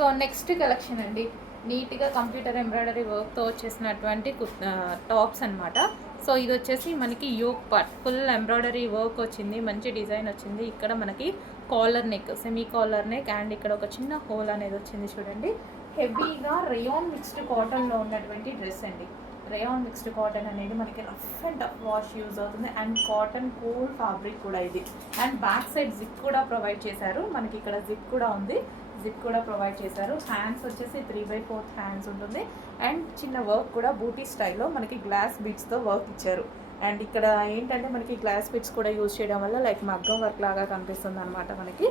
So next collection అండి. నీట్గా computer embroidery వర్క్తో వచ్చేసినటువంటి టాప్స్ అన్నమాట. సో ఇది వచ్చేసి మనకి yoke part full embroidery work వచ్చింది మంచి డిజైన్ వచ్చింది. ఇక్కడ మనకి collar neck semi collar neck and ఇక్కడ ఒక చిన్న హోల్ అనేది వచ్చింది చూడండి. హెవీగా రేయాన్ మిక్స్డ్ కాటన్లో ఉన్నటువంటి డ్రెస్ అండి. రేయాన్ మిక్స్డ్ కాటన్ అనేది మనకి rough and tough wash use అవుతుంది. అండ్ కాటన్ కూల్ ఫ్యాబ్రిక్ కూడా ఇది. అండ్ బ్యాక్ సైడ్ జిప్ కూడా ప్రొవైడ్ చేశారు. మనకి ఇక్కడ జిప్ కూడా ఉంది. జిప్ కూడా ప్రొవైడ్ చేశారు. హ్యాండ్స్ వచ్చేసి త్రీ బై ఫోర్త్ హ్యాండ్స్ ఉంటుంది. అండ్ చిన్న వర్క్ కూడా బూటీ స్టైల్లో మనకి గ్లాస్ బీట్స్తో వర్క్ ఇచ్చారు. అండ్ ఇక్కడ ఏంటంటే మనకి గ్లాస్ బిట్స్ కూడా యూజ్ చేయడం వల్ల లైక్ మగ్గం వర్క్ లాగా కనిపిస్తుంది అనమాట మనకి.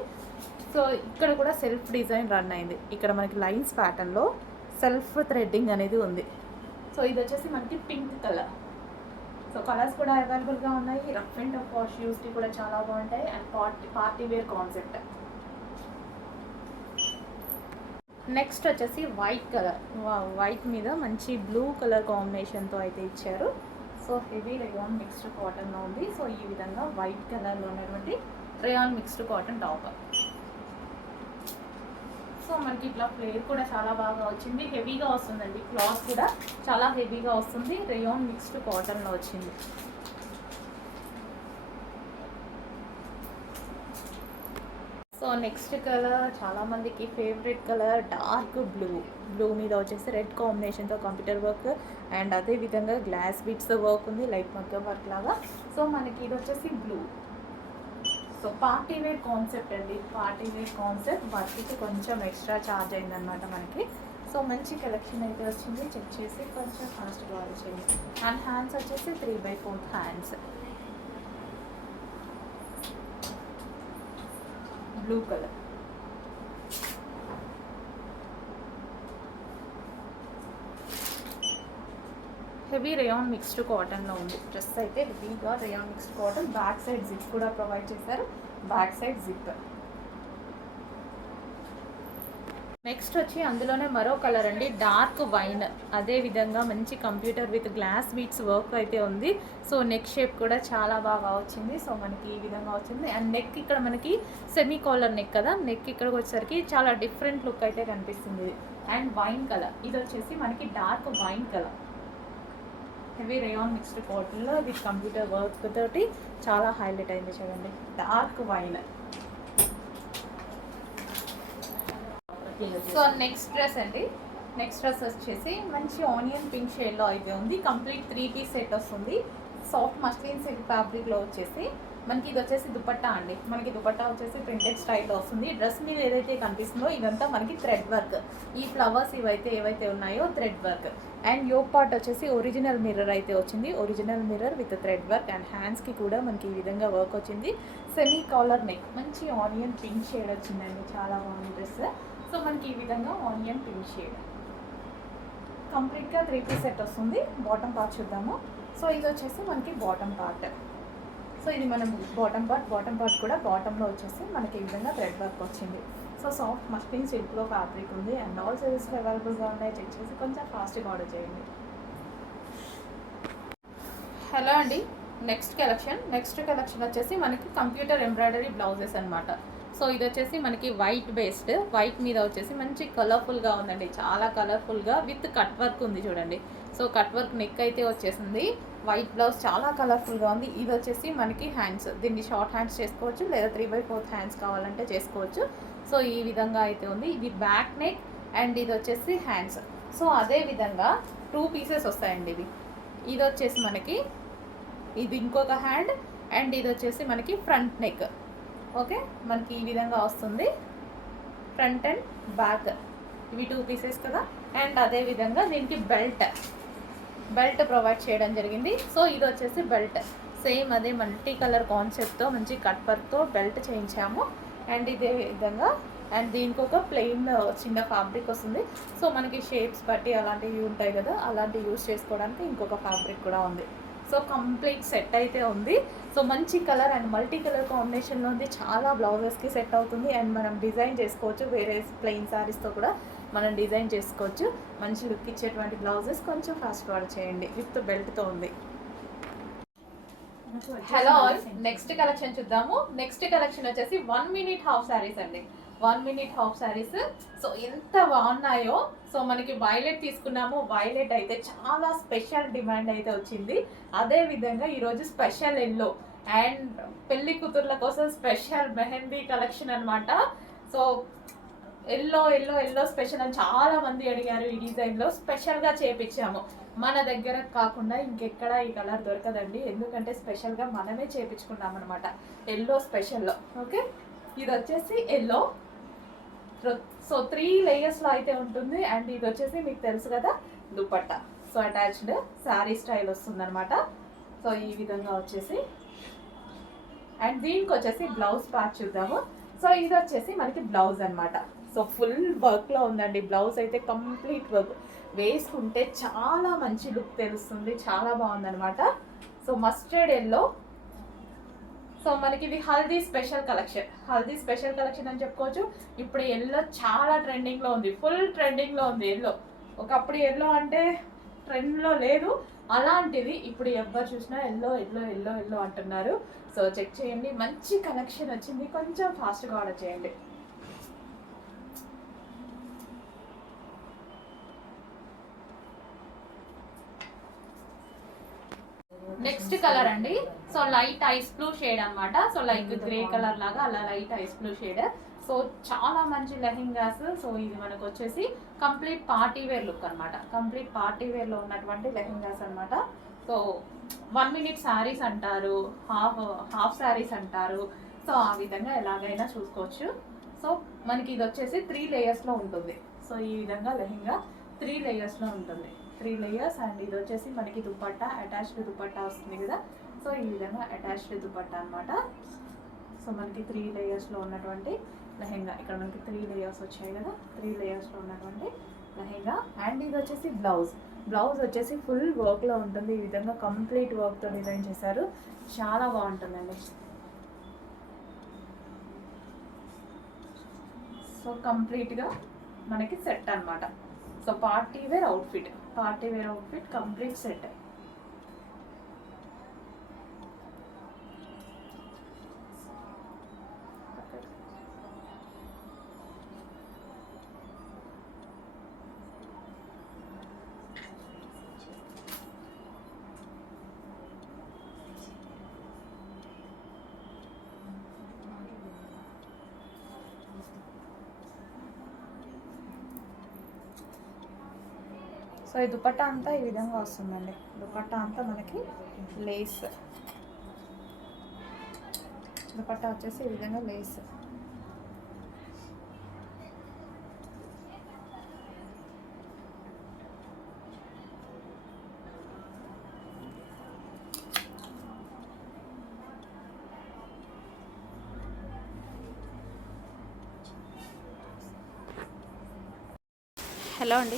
సో ఇక్కడ కూడా సెల్ఫ్ డిజైన్ రన్ అయింది. ఇక్కడ మనకి లైన్స్ ప్యాటర్న్లో సెల్ఫ్ థ్రెడ్డింగ్ అనేది ఉంది. సో ఇది వచ్చేసి మనకి పింక్ కలర్ సో కలర్స్ కూడా అవైలబుల్గా ఉన్నాయి. రఫ్ అండ్ టఫ్ వాష్ యూస్కి కూడా చాలా బాగుంటాయి. And party party wear concept next వచ్చేసి వైట్ కలర్ వైట్ మీద మంచి బ్లూ కలర్ కాంబినేషన్తో అయితే ఇచ్చారు. సో హెవీ రేయాన్ మిక్స్డ్ కాటన్లో ఉంది. సో ఈ విధంగా వైట్ కలర్లో ఉన్నటువంటి rayon mixed cotton top so మనకి ఇట్లా ఫ్లేర్ కూడా చాలా బాగా వచ్చింది. హెవీగా వస్తుందండి. క్లాత్ కూడా చాలా హెవీగా వస్తుంది. రేయాన్ మిక్స్డ్ కాటన్లో వచ్చింది. సో నెక్స్ట్ కలర్ చాలామందికి favourite colour dark blue. Blue మీద వచ్చేసి రెడ్ కాంబినేషన్తో కంప్యూటర్ వర్క్ అండ్ అదే విధంగా గ్లాస్ బీట్స్ వర్క్ ఉంది లైట్ మగ్గ వర్క్ లాగా. సో మనకి ఇది వచ్చేసి blue. So party wear concept అండి. పార్టీ వేర్ కాన్సెప్ట్ వర్క్కి కొంచెం ఎక్స్ట్రా ఛార్జ్ అయిందనమాట మనకి. సో మంచి కలెక్షన్ అయితే వచ్చింది. చెక్ చేసి కొంచెం ఫాస్ట్గా చేయండి. అండ్ హ్యాండ్స్ వచ్చేసి three by fourth hands. Blue colour heavy rayon mixed కాటన్లో ఉంది. డ్రెస్ అయితే హెవీగా rayon mixed cotton back side zip కూడా ప్రొవైడ్ చేశారు. బ్యాక్ సైడ్ జిప్ నెక్స్ట్ వచ్చి అందులోనే మరో కలర్ అండి డార్క్ వైన్. అదే విధంగా మంచి computer with glass beads work అయితే ఉంది. సో నెక్ షేప్ కూడా చాలా బాగా వచ్చింది. సో మనకి ఈ విధంగా వచ్చింది. అండ్ నెక్ ఇక్కడ మనకి సెమీ కాలర్ నెక్ కదా నెక్ ఇక్కడికి వచ్చేసరికి చాలా డిఫరెంట్ లుక్ అయితే కనిపిస్తుంది. And wine colour. ఇది వచ్చేసి మనకి dark wine colour. Heavy rayon mixed కాటన్లో విత్ కంప్యూటర్ వర్క్ తోటి చాలా హైలైట్ అయింది చూడండి. Dark wine. So next dress అండి. నెక్స్ట్ డ్రెస్ వచ్చేసి మంచి ఆనియన్ పింక్ షేడ్లో అయితే ఉంది. కంప్లీట్ త్రీ పీస్ సెట్ వస్తుంది. సాఫ్ట్ మస్లిన్ సిల్క్ ఫ్యాబ్రిక్లో వచ్చేసి మనకి ఇది వచ్చేసి దుపట్టా అండి. మనకి దుపట్టా వచ్చేసి ప్రింటెడ్ స్టైల్లో వస్తుంది. డ్రెస్ మీద ఏదైతే కనిపిస్తుందో ఇదంతా మనకి థ్రెడ్ వర్క్ ఈ ఫ్లవర్స్ ఇవైతే ఏవైతే ఉన్నాయో thread work and yoke part వచ్చేసి ఒరిజినల్ మిర్రర్ అయితే వచ్చింది. Original mirror with thread work and హ్యాండ్స్కి కూడా మనకి ఈ విధంగా వర్క్ వచ్చింది. సెమీ కాలర్ నెక్ మంచి ఆనియన్ పింక్ షేడ్ వచ్చిందండి. చాలా బాగుంది డ్రెస్ సో మనకి ఈ విధంగా ఆనియన్ పింక్ షేడ్ కంప్లీట్గా త్రీ పీస్ సెట్ వస్తుంది. బాటమ్ పార్ట్ చూద్దాము. సో ఇది వచ్చేసి మనకి బాటమ్ పార్ట్. సో ఇది మనం బాటమ్ పార్ట్ బాటమ్ పార్ట్ కూడా బాటంలో వచ్చేసి మనకి ఈ విధంగా థ్రెడ్ వర్క్ వచ్చింది. సో సాఫ్ట్ మస్టింగ్ సిల్క్లో ఫ్యాబ్రిక్ ఉంది. అండ్ ఆల్ సైజెస్లో అవైలబుల్గా ఉన్నాయి. చెక్ చేసి కొంచెం ఫాస్ట్గా ఆర్డర్ చేయండి. హలో అండి. నెక్స్ట్ కలెక్షన్ నెక్స్ట్ కలెక్షన్ వచ్చేసి మనకి కంప్యూటర్ ఎంబ్రాయిడరీ బ్లౌజెస్ అనమాట సో ఇది వచ్చేసి మనకి వైట్ బేస్డ్ వైట్ మీద వచ్చేసి మంచి కలర్ఫుల్గా ఉందండి. చాలా కలర్ఫుల్గా విత్ కట్ వర్క్ ఉంది చూడండి. సో కట్ వర్క్ నెక్ అయితే వచ్చేసింది. వైట్ బ్లౌజ్ చాలా కలర్ఫుల్గా ఉంది. ఇది వచ్చేసి మనకి హ్యాండ్స్ దీన్ని షార్ట్ హ్యాండ్స్ చేసుకోవచ్చు లేదా త్రీ బై ఫోర్త్ హ్యాండ్స్ కావాలంటే చేసుకోవచ్చు. సో ఈ విధంగా అయితే ఉంది. ఇది బ్యాక్ నెక్ అండ్ ఇది వచ్చేసి హ్యాండ్స్ సో అదే విధంగా టూ పీసెస్ వస్తాయండి ఇవి. ఇది వచ్చేసి మనకి ఇది ఇంకొక హ్యాండ్ అండ్ ఇది వచ్చేసి మనకి ఫ్రంట్ నెక్ ఓకే? మనకి ఈ విధంగా వస్తుంది. ఫ్రంట్ అండ్ బ్యాక్ ఇవి టూ పీసెస్ కదా? అండ్ అదే విధంగా దీనికి బెల్ట్ బెల్ట్ ప్రొవైడ్ చేయడం జరిగింది. సో ఇది వచ్చేసి బెల్ట్ సేమ్ అదే మల్టీ కలర్ కాన్సెప్ట్తో మంచి కట్ వర్క్తో బెల్ట్ చేయించాము. అండ్ ఇదే విధంగా అండ్ దీనికి ఒక ప్లెయిన్ uh, చిన్న ఫ్యాబ్రిక్ వస్తుంది. సో మనకి షేప్స్ బట్టి అలాంటివి ఉంటాయి కదా? అలాంటివి యూజ్ చేసుకోవడానికి ఇంకొక ఫ్యాబ్రిక్ కూడా ఉంది. సో కంప్లీట్ సెట్ అయితే ఉంది. సో మంచి కలర్ అండ్ మల్టీ కలర్ కాంబినేషన్లో ఉంది చాలా బ్లౌజెస్కి సెట్ అవుతుంది. అండ్ మనం డిజైన్ చేసుకోవచ్చు. వేరే ప్లెయిన్ శారీస్తో కూడా మనం డిజైన్ చేసుకోవచ్చు. మంచి లుక్ ఇచ్చేటువంటి బ్లౌజెస్ కొంచెం ఫాస్ట్ వాడు చేయండి. విత్ బెల్ట్తో ఉంది. హలో నెక్స్ట్ కలెక్షన్ చూద్దాము. నెక్స్ట్ కలెక్షన్ వచ్చేసి వన్ మినిట్ హాఫ్ శారీస్ అండి. One minute half saris so ఎంత బాగున్నాయో? సో మనకి వైలెట్ తీసుకున్నాము. వైలెట్ అయితే చాలా స్పెషల్ డిమాండ్ అయితే వచ్చింది. అదే విధంగా ఈరోజు స్పెషల్ ఎల్లో అండ్ పెళ్ళి కూతుర్ల కోసం స్పెషల్ మెహందీ కలెక్షన్ అనమాట so yellow yellow yellow special అని చాలా మంది అడిగారు ఈ డిజైన్లో స్పెషల్గా చేపించాము. మన దగ్గర కాకుండా ఇంకెక్కడ ఈ కలర్ దొరకదండి. ఎందుకంటే స్పెషల్గా మనమే చేపించుకున్నాం అనమాట ఎల్లో స్పెషల్లో ఓకే ఇది వచ్చేసి ఎల్లో సో త్రీ లేయర్స్లో అయితే ఉంటుంది. అండ్ ఇది వచ్చేసి మీకు తెలుసు కదా dupatta. So attached sari style వస్తుందన్నమాట. సో ఈ విధంగా వచ్చేసి. అండ్ దీనికి వచ్చేసి బ్లౌజ్ ప్యాచ్ చూద్దాము. సో ఇది వచ్చేసి మనకి బ్లౌజ్ అనమాట సో ఫుల్ వర్క్లో ఉందండి. బ్లౌజ్ అయితే కంప్లీట్ వర్క్ వేసుకుంటే చాలా మంచి లుక్ తెలుస్తుంది. చాలా బాగుందనమాట సో మస్టర్డ్ ఎల్లో సో మనకి ఇది haldi special collection. Haldi special collection అని చెప్పుకోవచ్చు. ఇప్పుడు ఎల్లో చాలా ట్రెండింగ్లో ఉంది. ఫుల్ ట్రెండింగ్లో ఉంది ఎల్లో. ఒకప్పుడు ఎల్లో అంటే ట్రెండ్లో లేదు. అలాంటిది ఇప్పుడు ఎవరు చూసినా ఎల్లో ఎల్లో ఎల్లో ఎల్లో అంటున్నారు. సో చెక్ చేయండి. మంచి కలెక్షన్ వచ్చింది. కొంచెం ఫాస్ట్గా ఆర్డర్ చేయండి. నెక్స్ట్ కలర్ అండి. So light ice blue shade అనమాట సో లైక్ గ్రే కలర్ లాగా అలా light ice blue shade. So చాలా మంచి లెహెంగాస్. సో ఇది మనకు వచ్చేసి కంప్లీట్ పార్టీ వేర్ లుక్ అనమాట కంప్లీట్ పార్టీ వేర్లో ఉన్నటువంటి లెహెంగాస్ అనమాట సో వన్ మినిట్ శారీస్ అంటారు. హాఫ్ హాఫ్ శారీస్ అంటారు. సో ఆ విధంగా ఎలాగైనా చూసుకోవచ్చు. సో మనకి ఇది వచ్చేసి త్రీ లేయర్స్లో ఉంటుంది. సో ఈ విధంగా లెహెంగా త్రీ లేయర్స్లో ఉంటుంది. త్రీ లేయర్స్ అండ్ ఇది వచ్చేసి మనకి దుపట్టా అటాచ్డ్ దుపట్టా వస్తుంది కదా. సో ఈ విధంగా అటాచ్డ్ దుపట్టా అనమాట సో మనకి త్రీ లేయర్స్లో ఉన్నటువంటి లెహెంగా. ఇక్కడ మనకి త్రీ లేయర్స్ వచ్చాయి కదా. త్రీ లేయర్స్లో ఉన్నటువంటి లెహెంగా. అండ్ ఇది వచ్చేసి బ్లౌజ్. బ్లౌజ్ వచ్చేసి ఫుల్ వర్క్లో ఉంటుంది. ఈ విధంగా కంప్లీట్ వర్క్తో డిజైన్ చేశారు. చాలా బాగుంటుందండి. సో కంప్లీట్గా మనకి సెట్ అన్నమాట. So party wear outfit party wear outfit complete set. So ఈ దుపట్టా అంతా ఈ విధంగా వస్తుందండి. దుపట్టా అంతా మనకి లేస్. దుపట్టా వచ్చేసి ఈ విధంగా లేస్. హలో అండి.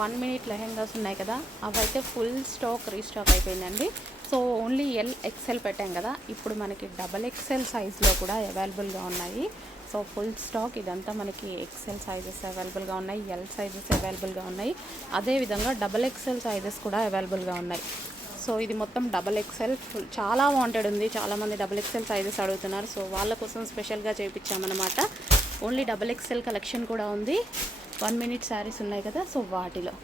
వన్ మినిట్ లెహెంగాస్ ఉన్నాయి కదా అవైతే ఫుల్ స్టాక్ రీస్టాక్ అయిపోయిందండి. సో ఓన్లీ ఎల్ ఎక్సెల్ పెట్టాం కదా ఇప్పుడు మనకి డబల్ ఎక్సెల్ సైజ్లో కూడా అవైలబుల్గా ఉన్నాయి. సో ఫుల్ స్టాక్ ఇదంతా మనకి ఎక్సెల్ సైజెస్ అవైలబుల్గా ఉన్నాయి ఎల్ సైజెస్ అవైలబుల్గా ఉన్నాయి. అదేవిధంగా డబల్ ఎక్సెల్ సైజెస్ కూడా అవైలబుల్గా ఉన్నాయి. సో ఇది మొత్తం డబల్ ఎక్సెల్ ఫుల్ చాలా వాంటెడ్ ఉంది. చాలామంది డబల్ ఎక్సెల్ సైజెస్ అడుగుతున్నారు. సో వాళ్ళ కోసం స్పెషల్గా చేయించామన్నమాట ఓన్లీ డబల్ ఎక్సెల్ కలెక్షన్ కూడా ఉంది. వన్ మినిట్ శారీస్ ఉన్నాయి కదా సో వాటిలో.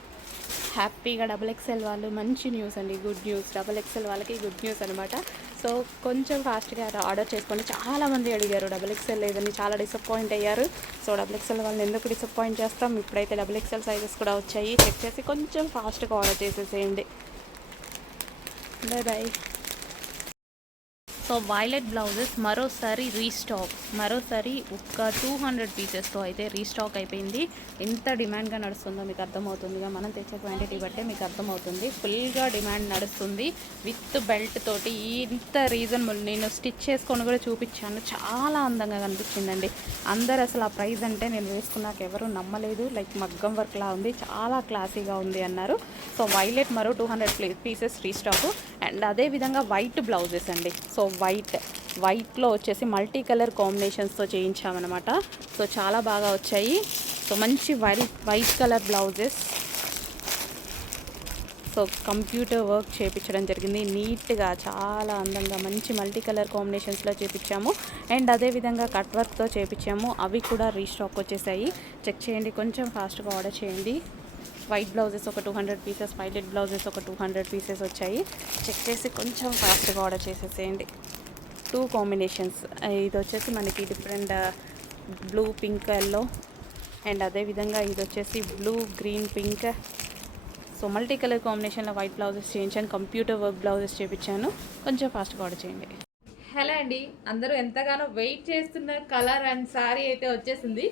హ్యాపీగా డబల్ ఎక్సెల్ వాళ్ళు మంచి న్యూస్ అండి గుడ్ న్యూస్. డబల్ ఎక్సెల్ వాళ్ళకి గుడ్ న్యూస్ అనమాట సో కొంచెం ఫాస్ట్గా ఆర్డర్ చేసుకోండి చాలామంది అడిగారు డబల్ ఎక్సెల్ లేదని చాలా డిసప్పాయింట్ అయ్యారు. సో డబల్ ఎక్సెల్ వాళ్ళని ఎందుకు డిసప్పాయింట్ చేస్తాం? ఇప్పుడైతే డబల్ ఎక్సెల్ సైజెస్ కూడా వచ్చాయి. చెక్ చేసి కొంచెం ఫాస్ట్గా ఆర్డర్ చేసేసేయండి. Bye bye so violet blouses మరోసారి రీస్టాక్. మరోసారి ఒక టూ హండ్రెడ్ పీసెస్తో అయితే రీస్టాక్ అయిపోయింది. ఎంత డిమాండ్గా నడుస్తుందో మీకు అర్థమవుతుందిగా మనం తెచ్చే క్వాంటిటీ బట్టే మీకు అర్థమవుతుంది. ఫుల్గా డిమాండ్ నడుస్తుంది. విత్ బెల్ట్ తోటి ఇంత రీజనబుల్. నేను స్టిచ్ చేసుకొని కూడా చూపించాను. చాలా అందంగా కనిపించిందండి. అందరు అసలు ఆ ప్రైస్ అంటే నేను వేసుకున్నాక ఎవరు నమ్మలేదు. లైక్ మగ్గం వర్క్లా ఉంది. చాలా క్లాసీగా ఉంది అన్నారు. సో వైలెట్ మరో two hundred pieces restock. And అదే విధంగా వైట్ బ్లౌజెస్ అండి. సో వైట్ వైట్లో వచ్చేసి మల్టీ కలర్ కాంబినేషన్స్తో చేయించామన్నమాట. సో చాలా బాగా వచ్చాయి. సో మంచి white white colour blouses so computer work చేయించడం జరిగింది. నీట్గా చాలా అందంగా మంచి మల్టీ కలర్ కాంబినేషన్స్లో చేపించాము. అండ్ అదేవిధంగా కట్ వర్క్తో చేపించాము. అవి కూడా రీస్టాక్ వచ్చేసాయి. చెక్ చేయండి. కొంచెం ఫాస్ట్గా ఆర్డర్ చేయండి. వైట్ బ్లౌజెస్ ఒక two hundred pieces violet blouses ఒక టూ హండ్రెడ్ పీసెస్ వచ్చాయి. చెక్ చేసి కొంచెం ఫాస్ట్గా ఆర్డర్ చేసేసేయండి. టూ కాంబినేషన్స్ ఇది వచ్చేసి మనకి different blue pink yellow and అదేవిధంగా ఇది వచ్చేసి blue green pink so multi colour కాంబినేషన్లో వైట్ బ్లౌజెస్ చేయించాను కంప్యూటర్ వర్క్ బ్లౌజెస్ చేయించాను కొంచెం ఫాస్ట్గా ఆర్డర్ చేయండి. హలో అండి. అందరూ ఎంతగానో వెయిట్ చేస్తున్న కలర్ అండ్ శారీ అయితే వచ్చేసింది.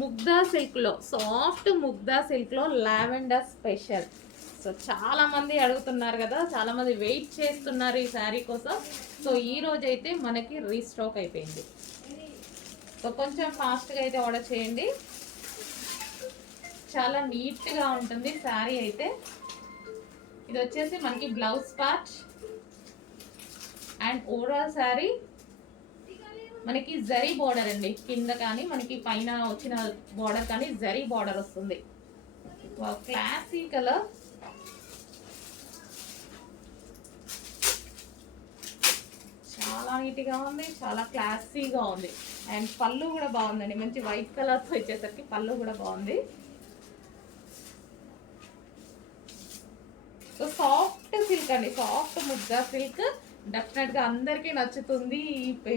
ముగ్ధా సిల్క్లో సాఫ్ట్ ముగ్ధా సిల్క్లో లావెండర్ స్పెషల్. సో చాలామంది అడుగుతున్నారు కదా చాలామంది వెయిట్ చేస్తున్నారు ఈ శారీ కోసం. సో ఈ రోజైతే అయితే మనకి రీస్టాక్ అయిపోయింది. సో కొంచెం ఫాస్ట్గా అయితే ఆర్డర్ చేయండి. చాలా నీట్గా ఉంటుంది శారీ అయితే. ఇది వచ్చేసి మనకి blouse part and overall sari మనకి జరీ బార్డర్ అండి. కింద కానీ మనకి పైన వచ్చిన బార్డర్ కానీ జరీ బార్డర్ వస్తుంది. క్లాసీ కలర్ చాలా నీట్గా ఉంది చాలా క్లాసీగా ఉంది. అండ్ పళ్ళు కూడా బాగుందండి. మంచి వైట్ కలర్తో వచ్చేసరికి పళ్ళు కూడా బాగుంది. సో సాఫ్ట్ సిల్క్ అండి. సాఫ్ట్ ముద్ద సిల్క్ డెఫినెట్గా అందరికీ నచ్చుతుంది.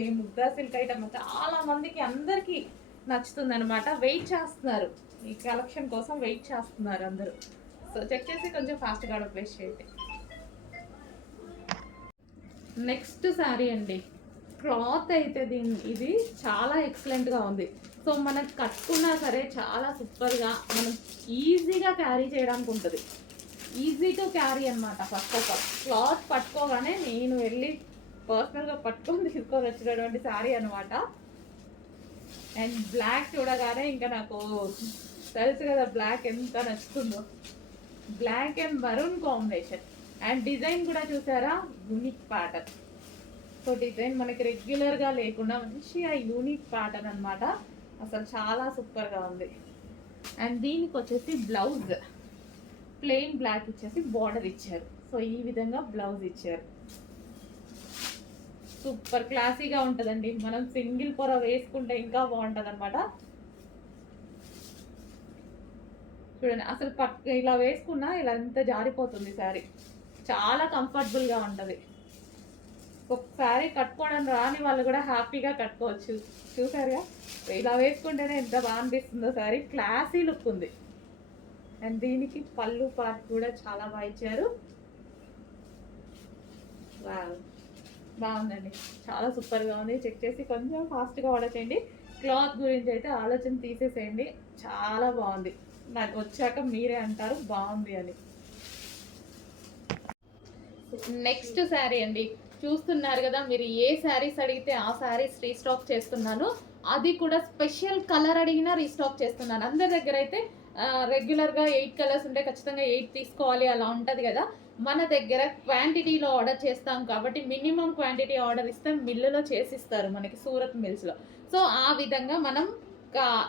ఈ ముగ్ధా సిల్క్ ఐటమ్ చాలా మందికి అందరికీ నచ్చుతుంది అనమాట వెయిట్ చేస్తున్నారు. ఈ కలెక్షన్ కోసం వెయిట్ చేస్తున్నారు అందరూ. సో చెక్ చేసి కొంచెం ఫాస్ట్గా ఆర్డర్ ప్లేస్ చేయండి. నెక్స్ట్ శారీ అండి. క్లాత్ అయితే దీని ఇది చాలా ఎక్సలెంట్గా ఉంది. సో మనం కట్టుకున్నా సరే చాలా సూపర్గా మనం ఈజీగా క్యారీ చేయడానికి ఉంటుంది. ఈజీ టు క్యారీ అనమాట ఫస్ట్ ఆఫ్ ఆల్ క్లాత్ పట్టుకోగానే నేను వెళ్ళి పర్సనల్గా పట్టుకొని తీసుకొని వచ్చినటువంటి శారీ అనమాట అండ్ బ్లాక్ చూడగానే ఇంకా నాకు తెలుసు కదా బ్లాక్ ఎంత నచ్చుతుందో. Black and maroon combination. And design కూడా చూసారా? Unique pattern. సో డిజైన్ మనకి రెగ్యులర్గా లేకుండా మంచిగా యూనిక్ ప్యాటర్న్ అన్నమాట. అసలు చాలా సూపర్గా ఉంది. అండ్ దీనికి వచ్చేసి బ్లౌజ్. ప్లెయిన్ బ్లాక్ ఇచ్చేసి బార్డర్ ఇచ్చారు. సో ఈ విధంగా బ్లౌజ్ ఇచ్చారు. సూపర్ క్లాసీగా ఉంటుందండి. మనం సింగిల్ పొర వేసుకుంటే ఇంకా బాగుంటుంది అనమాట చూడండి అసలు పట్ ఇలా వేసుకున్నా ఇలా ఎంత జారిపోతుంది శారీ. చాలా కంఫర్టబుల్గా ఉంటుంది. ఒక శారీ కట్టుకోవడం రాని వాళ్ళు కూడా హ్యాపీగా కట్టుకోవచ్చు. చూసారుగా ఇలా వేసుకుంటేనే ఎంత బాగా అనిపిస్తుందో శారీ. క్లాసీ లుక్ ఉంది. అండ్ దీనికి పళ్ళు పార్ట్ కూడా చాలా బాగా ఇచ్చారు. వావ్. బాగుందండి. చాలా సూపర్గా ఉంది. చెక్ చేసి కొంచెం ఫాస్ట్గా ఆర్డర్ చేయండి. క్లాత్ గురించి అయితే ఆలోచన తీసేసేయండి. చాలా బాగుంది. నాకు వచ్చాక మీరే అంటారు బాగుంది అని. నెక్స్ట్ శారీ అండి. చూస్తున్నారు కదా మీరు ఏ శారీస్ అడిగితే ఆ శారీస్ రీస్టాక్ చేస్తున్నాను. అది కూడా స్పెషల్ కలర్ అడిగినా రీస్టాక్ చేస్తున్నాను. అందరి దగ్గర అయితే రెగ్యులర్గా ఎయిట్ కలర్స్ ఉంటే ఖచ్చితంగా ఎయిట్ తీసుకోవాలి అలా ఉంటుంది కదా. మన దగ్గర క్వాంటిటీలో ఆర్డర్ చేస్తాం కాబట్టి మినిమం క్వాంటిటీ ఆర్డర్ ఇస్తే మిల్లులో చేసిస్తారు మనకి సూరత్ మిల్స్లో సో ఆ విధంగా మనం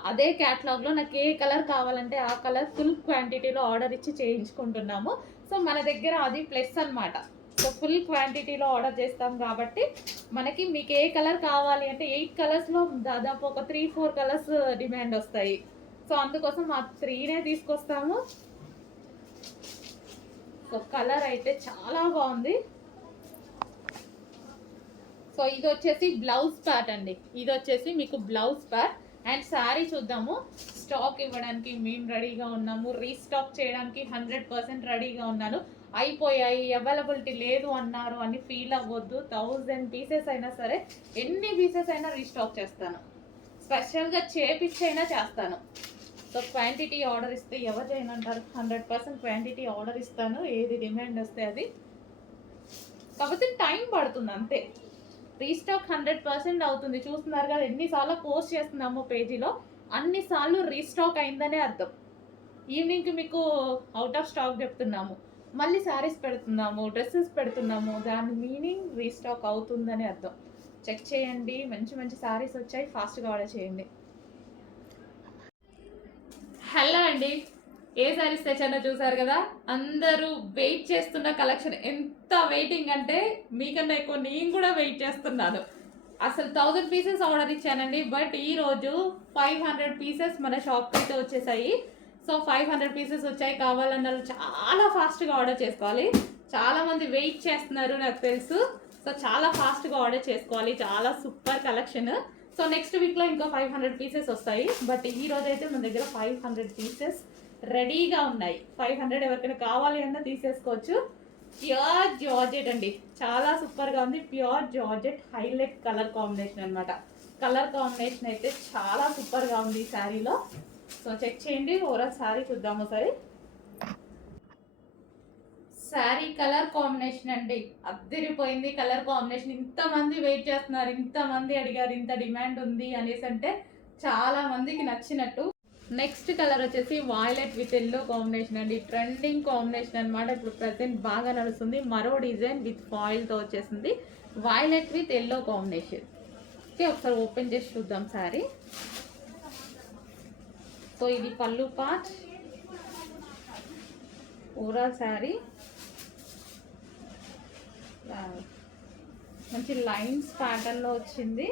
అదే క్యాటలాగ్లో నాకు ఏ కలర్ కావాలంటే ఆ కలర్ ఫుల్ క్వాంటిటీలో ఆర్డర్ ఇచ్చి చేయించుకుంటున్నాము. సో మన దగ్గర అది ప్లస్ అన్నమాట. సో ఫుల్ క్వాంటిటీలో ఆర్డర్ చేస్తాం కాబట్టి మనకి మీకు ఏ కలర్ కావాలి అంటే ఎయిట్ కలర్స్లో దాదాపు ఒక త్రీ ఫోర్ కలర్స్ డిమాండ్ వస్తాయి. సో అందుకోసం ఆ త్రీనే తీసుకొస్తాము. సో కలర్ అయితే చాలా బాగుంది. సో ఇది వచ్చేసి బ్లౌజ్ ప్యాట్ అండి. ఇది వచ్చేసి మీకు బ్లౌజ్ ప్యాట్. అండ్ శారీ చూద్దాము. స్టాక్ ఇవ్వడానికి మేము రెడీగా ఉన్నాము. రీస్టాక్ చేయడానికి హండ్రెడ్ పర్సెంట్ రెడీగా ఉన్నాను. అయిపోయాయి. అవైలబిలిటీ లేదు అన్నారు అని ఫీల్ అవ్వద్దు. థౌజండ్ పీసెస్ అయినా సరే ఎన్ని పీసెస్ అయినా రీస్టాక్ చేస్తాను. స్పెషల్గా చేపిచ్చైనా చేస్తాను. సో క్వాంటిటీ ఆర్డర్ ఇస్తే ఎవరు చేయనంటారు హండ్రెడ్ పర్సెంట్ క్వాంటిటీ ఆర్డర్ ఇస్తాను. ఏది డిమాండ్ వస్తే అది. కాకపోతే టైం పడుతుంది అంతే. రీస్టాక్ హండ్రెడ్ పర్సెంట్ అవుతుంది. చూస్తున్నారు కదా ఎన్నిసార్లు పోస్ట్ చేస్తున్నామో పేజీలో. అన్నిసార్లు రీస్టాక్ అయిందనే అర్థం. ఈవినింగ్కి మీకు అవుట్ ఆఫ్ స్టాక్ చెప్తున్నాము. మళ్ళీ శారీస్ పెడుతున్నాము డ్రెస్సెస్ పెడుతున్నాము. దాని మీనింగ్ రీస్టాక్ అవుతుందని అర్థం. చెక్ చేయండి మంచి మంచి శారీస్ వచ్చాయి ఫాస్ట్గా ఆర్డర్ చేయండి. హలో అండి. ఏ సారీస్ తెచ్చానో చూసారు కదా? అందరూ వెయిట్ చేస్తున్న కలెక్షన్ ఎంత వెయిటింగ్ అంటే మీకన్నా ఎక్కువ నేను కూడా వెయిట్ చేస్తున్నాను. అసలు థౌజండ్ పీసెస్ ఆర్డర్ ఇచ్చానండి బట్ ఈ రోజు ఫైవ్ హండ్రెడ్ పీసెస్ మన షాప్కి అయితే వచ్చేసాయి. సో ఫైవ్ హండ్రెడ్ పీసెస్ వచ్చాయి. కావాలన్నారు చాలా ఫాస్ట్గా ఆర్డర్ చేసుకోవాలి. చాలామంది వెయిట్ చేస్తున్నారు నాకు తెలుసు. సో చాలా ఫాస్ట్గా ఆర్డర్ చేసుకోవాలి. చాలా సూపర్ కలెక్షన్. సో నెక్స్ట్ వీక్లో ఇంకా ఫైవ్ హండ్రెడ్ పీసెస్ వస్తాయి. బట్ ఈ రోజు అయితే మన దగ్గర ఫైవ్ హండ్రెడ్ పీసెస్ రెడీగా ఉన్నాయి. ఫైవ్ హండ్రెడ్ ఎవరికైనా కావాలి అన్నా తీసేసుకోవచ్చు. ప్యూర్ జార్జెట్ అండి. చాలా సూపర్గా ఉంది. Pure georgette highlight colour combination అనమాట కలర్ కాంబినేషన్ అయితే చాలా సూపర్గా ఉంది ఈ శారీలో. సో చెక్ చేయండి. ఓవరాల్ శారీ చూద్దాము ఒకసారి. శారీ కలర్ కాంబినేషన్ అండి. అద్దరిపోయింది కలర్ కాంబినేషన్. ఇంతమంది వెయిట్ చేస్తున్నారు ఇంతమంది అడిగారు ఇంత డిమాండ్ ఉంది అనేసి అంటే చాలా మందికి నచ్చినట్టు. నెక్స్ట్ కలర్ వచ్చేసి వాయిలెట్ విత్ ఎల్లో కాంబినేషన్ అండి. ట్రెండింగ్ కాంబినేషన్ అనమాట ఇప్పుడు ప్రజెంట్ బాగా నడుస్తుంది. మరో డిజైన్ విత్ ఫాయిల్తో వచ్చేసింది. Violet with yellow combination. Okay ఒకసారి ఓపెన్ చేసి చూద్దాం సారీ సో ఇది పళ్ళు పార్ట్. ఓవరాల్ శారీ. మంచి లైన్స్ ప్యాటర్న్లో వచ్చింది.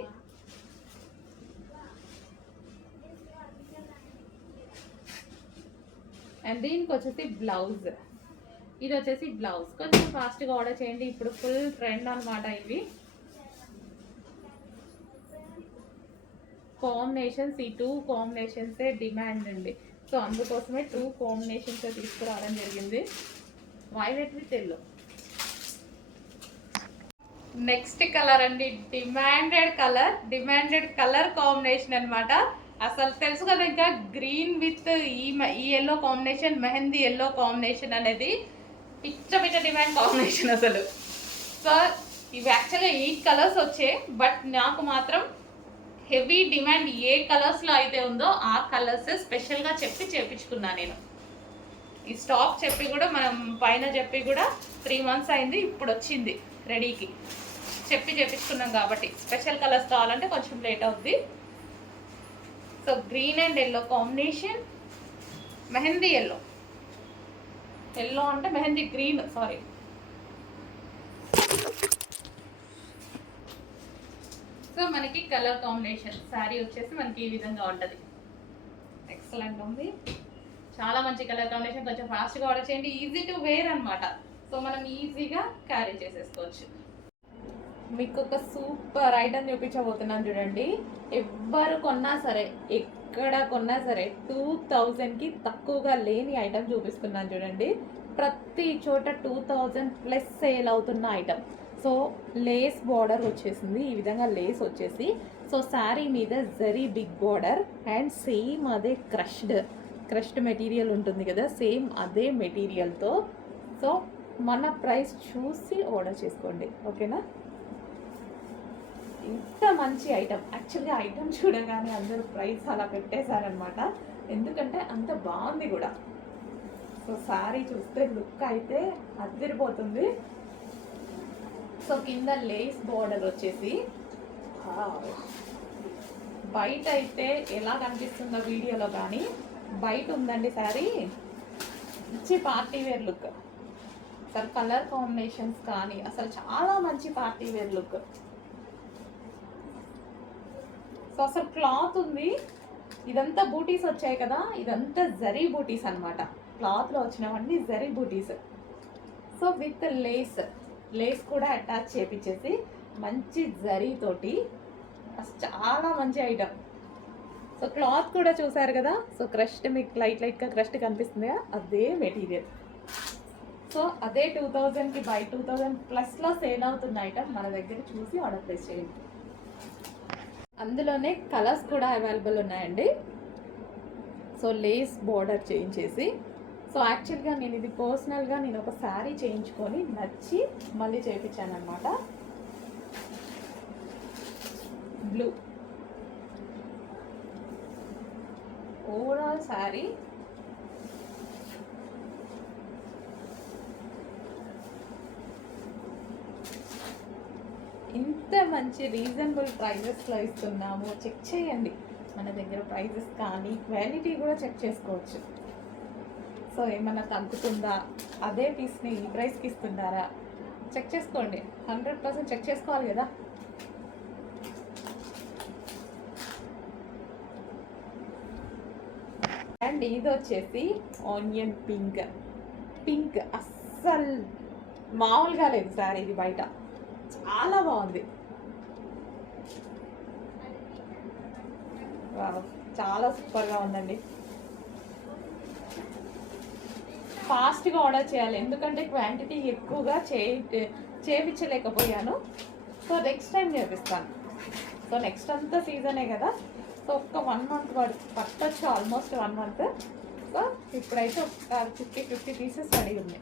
అండ్ దీనికి వచ్చేసి బ్లౌజ్ ఇది వచ్చేసి బ్లౌజ్ కొంచెం ఫాస్ట్గా ఆర్డర్ చేయండి. ఇప్పుడు ఫుల్ ట్రెండ్ అన్నమాట ఇవి. కాంబినేషన్స్ ఈ టూ కాంబినేషన్సే డిమాండ్ అండి. సో అందుకోసమే టూ కాంబినేషన్స్ తీసుకురావడం జరిగింది. Violet with yellow next colour అండి demanded colour demanded colour combination అనమాట అసలు తెలుసు కదా ఇంకా గ్రీన్ విత్ ఈ ఈ yellow combination mehndi yellow combination అనేది పిచ్చ పిచ్చ డిమాండ్ కాంబినేషన్ అసలు. సో ఇవి యాక్చువల్గా ఎయిట్ కలర్స్ వచ్చాయి బట్ నాకు మాత్రం హెవీ డిమాండ్ ఏ కలర్స్లో అయితే ఉందో ఆ కలర్స్ స్పెషల్గా చెప్పి చేపించుకున్నా నేను. ఈ స్టాక్ చెప్పి కూడా మనం పైన చెప్పి కూడా త్రీ మంత్స్ అయింది ఇప్పుడు వచ్చింది. రెడీకి. చెప్పి చేపించుకున్నాం కాబట్టి. స్పెషల్ కలర్స్ కావాలంటే కొంచెం లేట్ అవుద్ది. So green and yellow combination. Mehndi yellow. Yellow అంటే మెహందీ గ్రీన్ సారీ. సో మనకి కలర్ కాంబినేషన్. శారీ వచ్చేసి మనకి ఈ విధంగా ఉంటుంది. ఎక్సలెంట్ ఉంది. చాలా మంచి కలర్ కాంబినేషన్. కొంచెం ఫాస్ట్గా ఆర్డర్ చేయండి. ఈజీ టు వేర్ అన్నమాట. సో మనం ఈజీగా క్యారీ చేసేసుకోవచ్చు. మీకు ఒక సూపర్ ఐటమ్ చూపించబోతున్నాను చూడండి. ఎవ్వరు కొన్నా సరే ఎక్కడ కొన్నా సరే టూ థౌజండ్కి తక్కువగా లేని ఐటమ్ చూపిస్తున్నాను చూడండి. ప్రతి చోట టూ థౌజండ్ ప్లస్ సేల్ అవుతున్న ఐటమ్ సో లేస్ బార్డర్ వచ్చేసింది. ఈ విధంగా లేస్ వచ్చేసి సో శారీ మీద zari big border and same అదే క్రష్డ్ క్రష్డ్ మెటీరియల్ ఉంటుంది కదా సేమ్ అదే మెటీరియల్తో సో మన ప్రైస్ చూసి ఆర్డర్ చేసుకోండి. ఓకేనా? ఇంత మంచి ఐటమ్ యాక్చువల్గా ఐటమ్ చూడగానే అందరూ ప్రైస్ అలా పెట్టేశారనమాట ఎందుకంటే అంత బాగుంది కూడా. సో సారీ చూస్తే లుక్ అయితే అదిరిపోతుంది. సో కింద లేస్ బార్డర్ వచ్చేసి బయట అయితే ఎలా కనిపిస్తుందో వీడియోలో కానీ బయట ఉందండి సారీ మంచి పార్టీ వేర్ లుక్ అసలు కలర్ కాంబినేషన్స్ కానీ అసలు చాలా మంచి పార్టీ వేర్ లుక్. సో అసలు క్లాత్ ఉంది. ఇదంతా బూటీస్ వచ్చాయి కదా ఇదంతా జరీ బూటీస్ అనమాట క్లాత్లో వచ్చినవన్నీ జరీ బూటీస్. So with lace. లేస్ కూడా అటాచ్ చేపించేసి మంచి జరీ తోటి అసలు చాలా మంచి ఐటమ్. సో క్లాత్ కూడా చూసారు కదా సో క్రష్డ్ మీకు లైట్ లైట్గా క్రష్డ్ కనిపిస్తుంది అదే మెటీరియల్. సో అదే టూ థౌజండ్కి బై టూ థౌజండ్ ప్లస్లో సేల్ అవుతున్న ఐటమ్ మన దగ్గర చూసి ఆర్డర్ ప్లేస్ చేయండి. అందులోనే కలర్స్ కూడా అవైలబుల్ ఉన్నాయండి. సో లేస్ బార్డర్ చేయించేసి సో యాక్చువల్గా నేను ఇది పర్సనల్గా నేను ఒక శారీ చేయించుకొని నచ్చి మళ్ళీ చేయించాను అనమాట బ్లూ. ఓవరాల్ శారీ ఎంత మంచి రీజనబుల్ ప్రైజెస్లో ఇస్తున్నాము. చెక్ చేయండి. మన దగ్గర ప్రైజెస్ కానీ క్వాలిటీ కూడా చెక్ చేసుకోవచ్చు. సో ఏమన్నా తగ్గుతుందా? అదే పీస్ని ఈ ప్రైస్కి ఇస్తున్నారా? చెక్ చేసుకోండి. హండ్రెడ్ పర్సెంట్ చెక్ చేసుకోవాలి కదా? అండ్ ఇది వచ్చేసి ఆనియన్ పింక్ పింక్ అస్సలు మామూలుగా లేదు సార్ ఇది బయట. చాలా బాగుంది. చాలా సూపర్గా ఉందండి. ఫాస్ట్గా ఆర్డర్ చేయాలి. ఎందుకంటే క్వాంటిటీ ఎక్కువగా చే చేయించలేకపోయాను సో నెక్స్ట్ టైం చేపిస్తాను. సో నెక్స్ట్ అంతా సీజనే కదా. సో ఒక్క వన్ మంత్ పట్టచ్చు. Almost one month. సో ఇప్పుడైతే ఒక ఫిఫ్టీ ఫిఫ్టీ పీసెస్ రెడీ ఉన్నాయి.